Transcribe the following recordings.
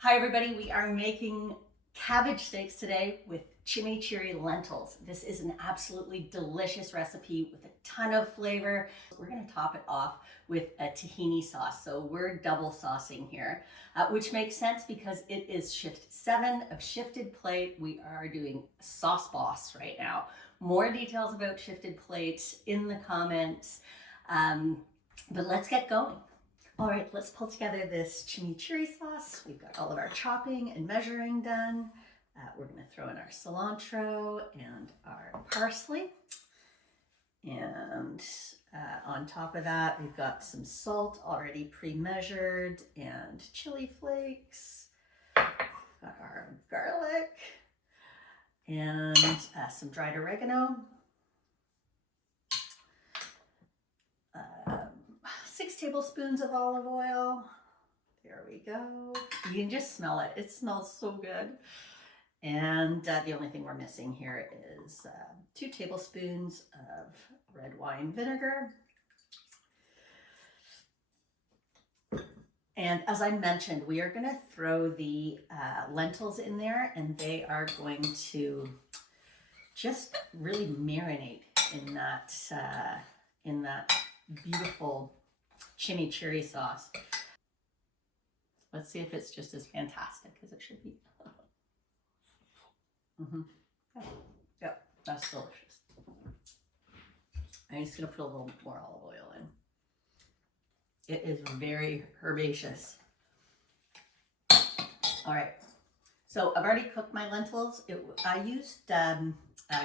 Hi everybody, we are making cabbage steaks today with chimichurri lentils. This is an absolutely delicious recipe with a ton of flavor. We're going to top it off with a tahini sauce. So we're double saucing here, which makes sense because it is shift 7 of ShiftedPlate. We are doing Sauce Boss right now. More details about ShiftedPlate in the comments, but let's get going. All right, let's pull together this chimichurri sauce. We've got all of our chopping and measuring done. We're gonna throw in our cilantro and our parsley. And on top of that, we've got some salt already pre-measured and chili flakes. We've got our garlic and some dried oregano. 6 tablespoons of olive oil. There we go. You can just smell it. It smells so good. And the only thing we're missing here is 2 tablespoons of red wine vinegar. And as I mentioned, we are going to throw the lentils in there, and they are going to just really marinate in that beautiful chimichurri sauce. Let's see if it's just as fantastic as it should be. Yep, that's delicious. I'm just gonna put a little more olive oil in. It is very herbaceous. All right, so I've already cooked my lentils. I used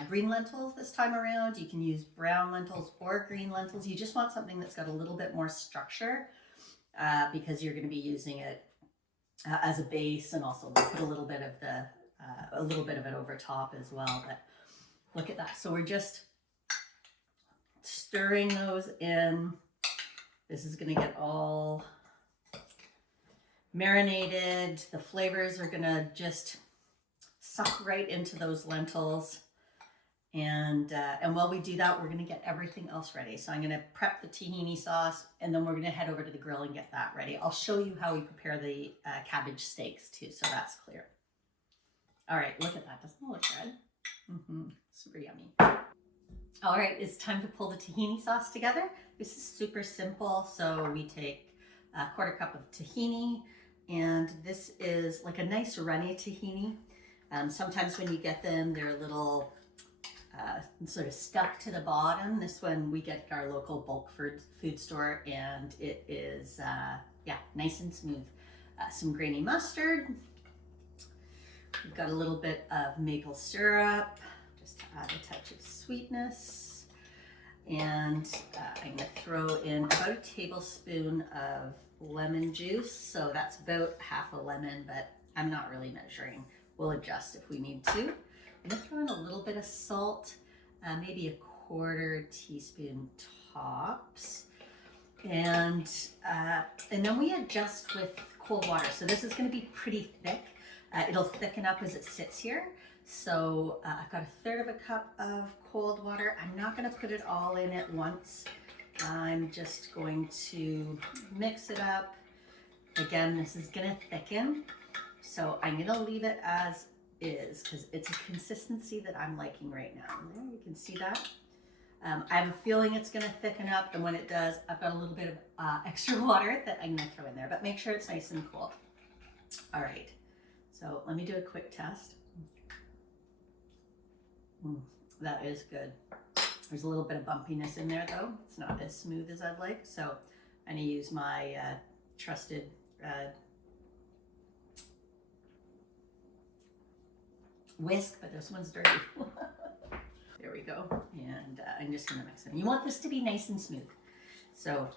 green lentils this time around. You can use brown lentils or green lentils. You just want something that's got a little bit more structure because you're going to be using it as a base, and also we'll put a little bit of it over top as well. But look at that. So we're just stirring those in. This is going to get all marinated. The flavors are going to just suck right into those lentils. And while we do that, we're going to get everything else ready. So I'm going to prep the tahini sauce, and then we're going to head over to the grill and get that ready. I'll show you how we prepare the cabbage steaks too, so that's clear. All right, look at that. Doesn't it look good? Super yummy. All right, it's time to pull the tahini sauce together. This is super simple. So we take a 1/4 cup of tahini, and this is like a nice runny tahini. Sometimes when you get them, they're a little sort of stuck to the bottom. This one we get at our local bulk food store, and it is nice and smooth. Some grainy mustard. We've got a little bit of maple syrup just to add a touch of sweetness, and I'm going to throw in about a tablespoon of lemon juice. So that's about half a lemon, but I'm not really measuring. We'll adjust if we need to. I'm going to throw in a little bit of salt, maybe a 1/4 teaspoon tops. And then we adjust with cold water. So this is going to be pretty thick. It'll thicken up as it sits here. So I've got 1/3 of a cup of cold water. I'm not going to put it all in at once. I'm just going to mix it up. Again, this is going to thicken. So I'm going to leave it as is because it's a consistency that I'm liking right now. There, you can see that. I have a feeling it's going to thicken up, and when it does, I've got a little bit of extra water that I'm going to throw in there, but make sure it's nice and cool. All right, so let me do a quick test. That is good. There's a little bit of bumpiness in there though. It's not as smooth as I'd like, so I'm going to use my trusted whisk, but this one's dirty. There we go. And I'm just going to mix them. You want this to be nice and smooth. So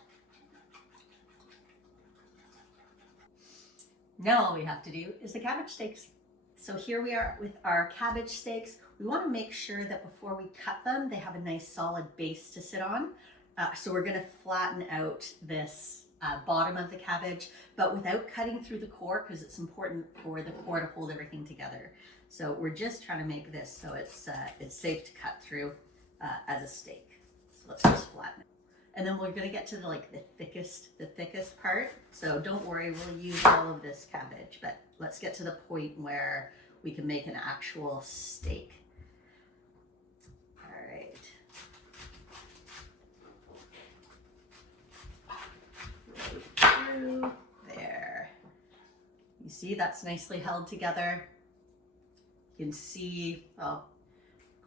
now all we have to do is the cabbage steaks. So here we are with our cabbage steaks. We want to make sure that before we cut them, they have a nice solid base to sit on. So we're going to flatten out this bottom of the cabbage, but without cutting through the core, because it's important for the core to hold everything together. So we're just trying to make this so it's safe to cut through as a steak. So let's just flatten it. And then we're gonna get to the thickest part. So don't worry, we'll use all of this cabbage, but let's get to the point where we can make an actual steak. All right. Through there. You see that's nicely held together. You can see, well,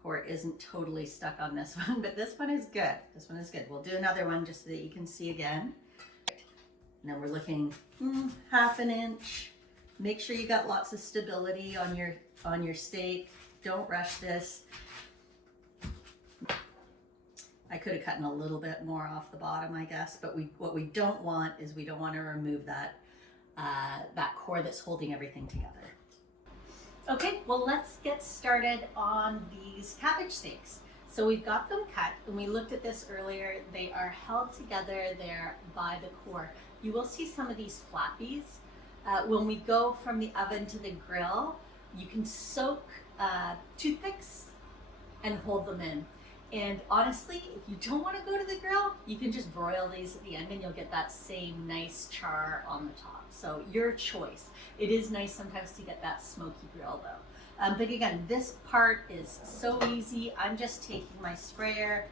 core isn't totally stuck on this one, but this one is good. This one is good. We'll do another one just so that you can see again. And then we're looking half an inch. Make sure you got lots of stability on your steak. Don't rush this. I could have cut a little bit more off the bottom, I guess, but what we don't want is we don't want to remove that core that's holding everything together. Okay, well, let's get started on these cabbage steaks. So we've got them cut, and we looked at this earlier. They are held together there by the core. You will see some of these flappies. When we go from the oven to the grill, you can soak toothpicks and hold them in. And honestly, if you don't want to go to the grill, you can just broil these at the end and you'll get that same nice char on the top. So your choice. It is nice sometimes to get that smoky grill though. But again, this part is so easy. I'm just taking my sprayer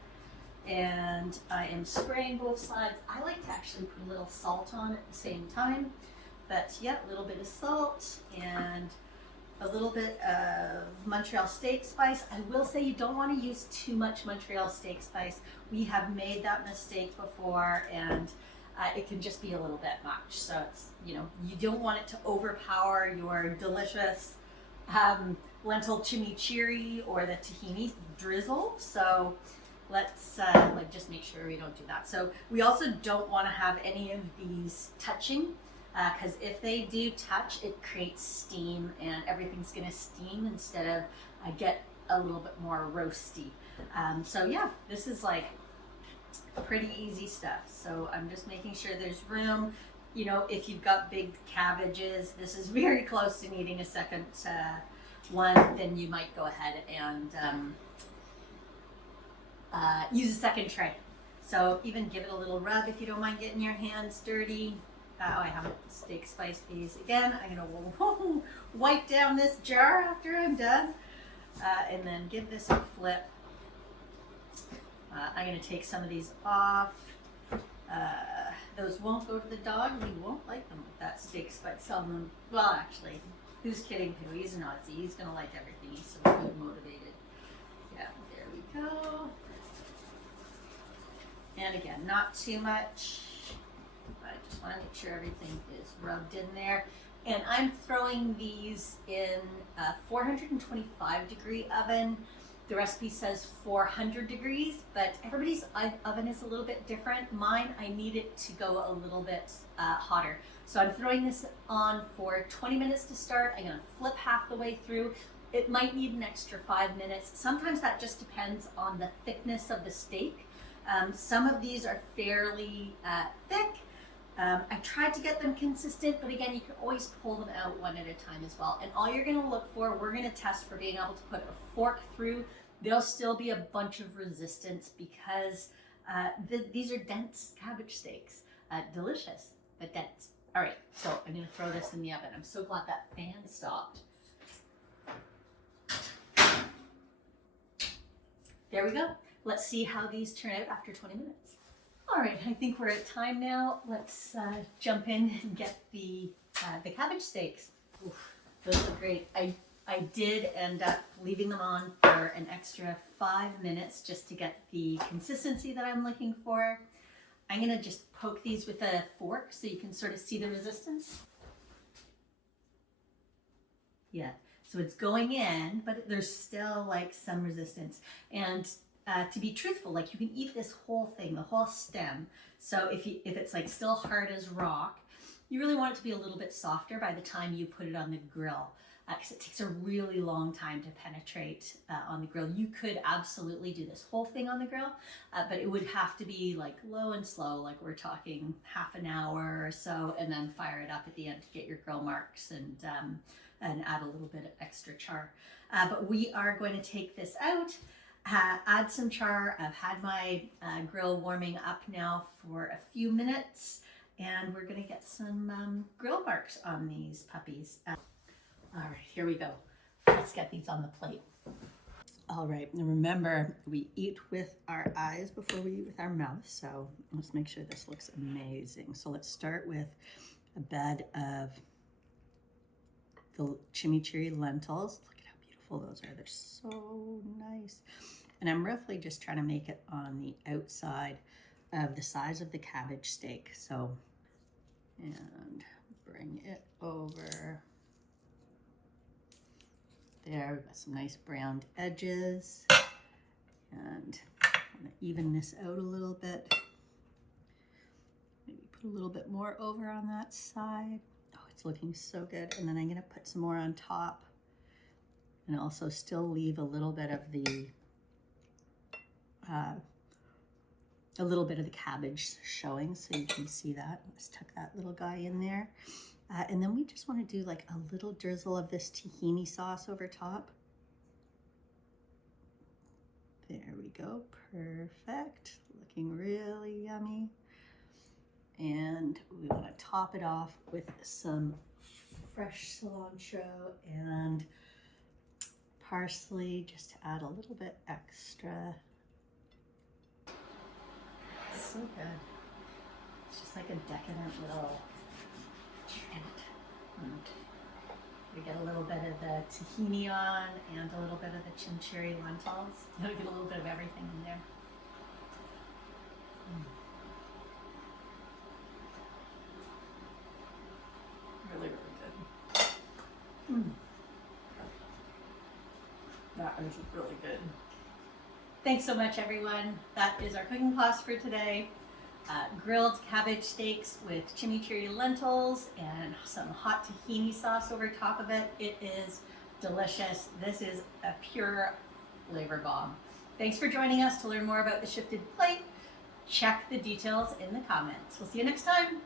and I am spraying both sides. I like to actually put a little salt on at the same time. But yeah, a little bit of salt and a little bit of Montreal steak spice. I will say you don't want to use too much Montreal steak spice. We have made that mistake before, and it can just be a little bit much. So it's, you don't want it to overpower your delicious lentil chimichurri or the tahini drizzle. So let's just make sure we don't do that. So we also don't want to have any of these touching. Because if they do touch, it creates steam and everything's gonna steam instead of get a little bit more roasty. So yeah, this is like pretty easy stuff. So I'm just making sure there's room. If you've got big cabbages, this is very close to needing a second one, then you might go ahead and use a second tray. So even give it a little rub if you don't mind getting your hands dirty. I haven't steak spiced these. Again, I'm gonna wipe down this jar after I'm done, and then give this a flip. I'm gonna take some of these off. Those won't go to the dog. He won't like them with that steak spice on them. Well, actually, who's kidding who? He's a Nazi. He's gonna like everything. He's so food motivated. Yeah, there we go. And again, not too much. I just want to make sure everything is rubbed in there. And I'm throwing these in a 425 degree oven. The recipe says 400 degrees, but everybody's oven is a little bit different. Mine, I need it to go a little bit hotter. So I'm throwing this on for 20 minutes to start. I'm gonna flip half the way through. It might need an extra 5 minutes. Sometimes that just depends on the thickness of the steak. Some of these are fairly thick. I tried to get them consistent, but again, you can always pull them out one at a time as well. And all you're gonna look for, we're gonna test for being able to put a fork through. There'll still be a bunch of resistance because these are dense cabbage steaks. Delicious, but dense. All right, so I'm gonna throw this in the oven. I'm so glad that fan stopped. There we go. Let's see how these turn out after 20 minutes. All right, I think we're at time now. Let's jump in and get the cabbage steaks. Oof, those look great. I did end up leaving them on for an extra 5 minutes just to get the consistency that I'm looking for. I'm gonna just poke these with a fork so you can sort of see the resistance. Yeah, so it's going in, but there's still like some resistance. And to be truthful, like you can eat this whole thing, the whole stem. So if it's like still hard as rock, you really want it to be a little bit softer by the time you put it on the grill, because it takes a really long time to penetrate on the grill. You could absolutely do this whole thing on the grill, but it would have to be like low and slow, like we're talking half an hour or so, and then fire it up at the end to get your grill marks and add a little bit of extra char. But we are going to take this out. add some char. I've had my grill warming up now for a few minutes, and we're gonna get some grill marks on these puppies. All right, here we go. Let's get these on the plate. All right, and remember, we eat with our eyes before we eat with our mouth, so let's make sure this looks amazing. So let's start with a bed of the chimichurri lentils. Look at how beautiful those are. They're so nice. And I'm roughly just trying to make it on the outside of the size of the cabbage steak. So, and bring it over. There, we've got some nice browned edges, and I'm going to even this out a little bit. Maybe put a little bit more over on that side. Oh, it's looking so good. And then I'm going to put some more on top, and also still leave a little bit of the cabbage showing, so you can see that. Let's tuck that little guy in there. And then we just want to do like a little drizzle of this tahini sauce over top. There we go, perfect. Looking really yummy. And we want to top it off with some fresh cilantro and parsley, just to add a little bit extra. So good. It's just like a decadent little treat. And we get a little bit of the tahini on and a little bit of the chimichurri lentils. We get a little bit of everything in there. Really, really good. That is really good. Thanks so much, everyone. That is our cooking class for today. Grilled cabbage steaks with chimichurri lentils and some hot tahini sauce over top of it. It is delicious. This is a pure flavor bomb. Thanks for joining us. To learn more about the Shifted Plate, check the details in the comments. We'll see you next time.